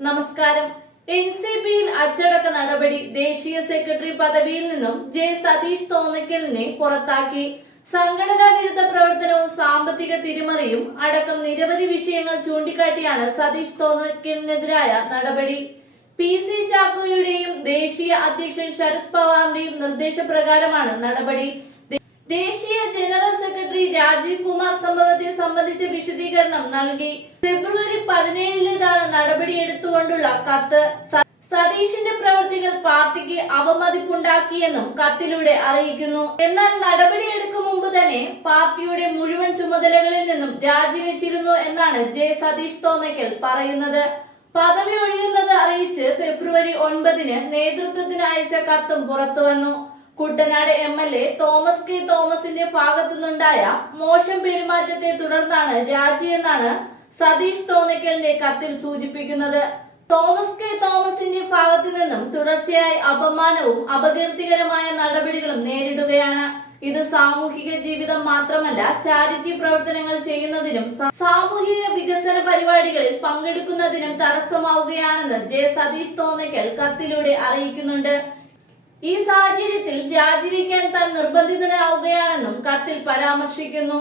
നമസ്കാരം. എൻസിപിയിൽ അച്ചടക്ക നടപടി. ദേശീയ സെക്രട്ടറി പദവിയിൽ നിന്നും ജെ സതീഷ് തോന്നിക്കലിനെ പുറത്താക്കി. സംഘടനാ വിരുദ്ധ പ്രവർത്തനവും സാമ്പത്തിക തിരിമറിയും അടക്കം നിരവധി വിഷയങ്ങൾ ചൂണ്ടിക്കാട്ടിയാണ് സതീഷ് തോന്നിക്കലിനെതിരായ നടപടി. പി സി ചാക്കോയുടെയും ദേശീയ അധ്യക്ഷൻ ശരത് പവാറിന്റെയും നിർദ്ദേശപ്രകാരമാണ് നടപടി. ദേശീയ ജനറൽ സെക്രട്ടറി രാജീവ് കുമാർ സംഭവത്തെ സംബന്ധിച്ച വിശദീകരണം നൽകി. ഫെബ്രുവരി 17-താണ് നടപടിയെടുത്തുകൊണ്ടുള്ള കത്ത്. സതീഷിന്റെ പ്രവൃത്തികൾ പാർട്ടിക്ക് അവമതിപ്പുണ്ടാക്കിയെന്നും കത്തിലൂടെ അറിയിക്കുന്നു. എന്നാൽ നടപടിയെടുക്കും മുമ്പ് തന്നെ പാർട്ടിയുടെ മുഴുവൻ ചുമതലകളിൽ നിന്നും രാജിവെച്ചിരുന്നു എന്നാണ് ജെ സതീഷ് തോന്നിക്കൽ പറയുന്നത്. പദവി ഒഴിയുന്നത് അറിയിച്ച് ഫെബ്രുവരി 9-ന് നേതൃത്വത്തിന് അയച്ച കത്തും പുറത്തുവന്നു. കുട്ടനാട് MLA തോമസ് കെ തോമസിന്റെ ഭാഗത്തുനിന്നുണ്ടായ മോശം പെരുമാറ്റത്തെ തുടർന്നാണ് രാജിയെന്നാണ് സതീഷ് തോന്നിക്കലിന്റെ കത്തിൽ സൂചിപ്പിക്കുന്നത്. തോമസ് കെ തോമസിന്റെ ഭാഗത്തു നിന്നും തുടർച്ചയായി അപമാനവും അപകീർത്തികരമായ നടപടികളും നേരിടുകയാണ്. ഇത് സാമൂഹിക ജീവിതം മാത്രമല്ല, ചാരിറ്റി പ്രവർത്തനങ്ങൾ ചെയ്യുന്നതിനും സാമൂഹിക വികസന പരിപാടികളിൽ പങ്കെടുക്കുന്നതിനും തടസ്സമാവുകയാണെന്ന് ജെ സതീഷ് തോന്നിക്കൽ കത്തിലൂടെ അറിയിക്കുന്നുണ്ട്. ഈ സാഹചര്യത്തിൽ രാജിവെക്കാൻ താൻ നിർബന്ധിതനാവുകയാണെന്നും കത്തിൽ പരാമർശിക്കുന്നു.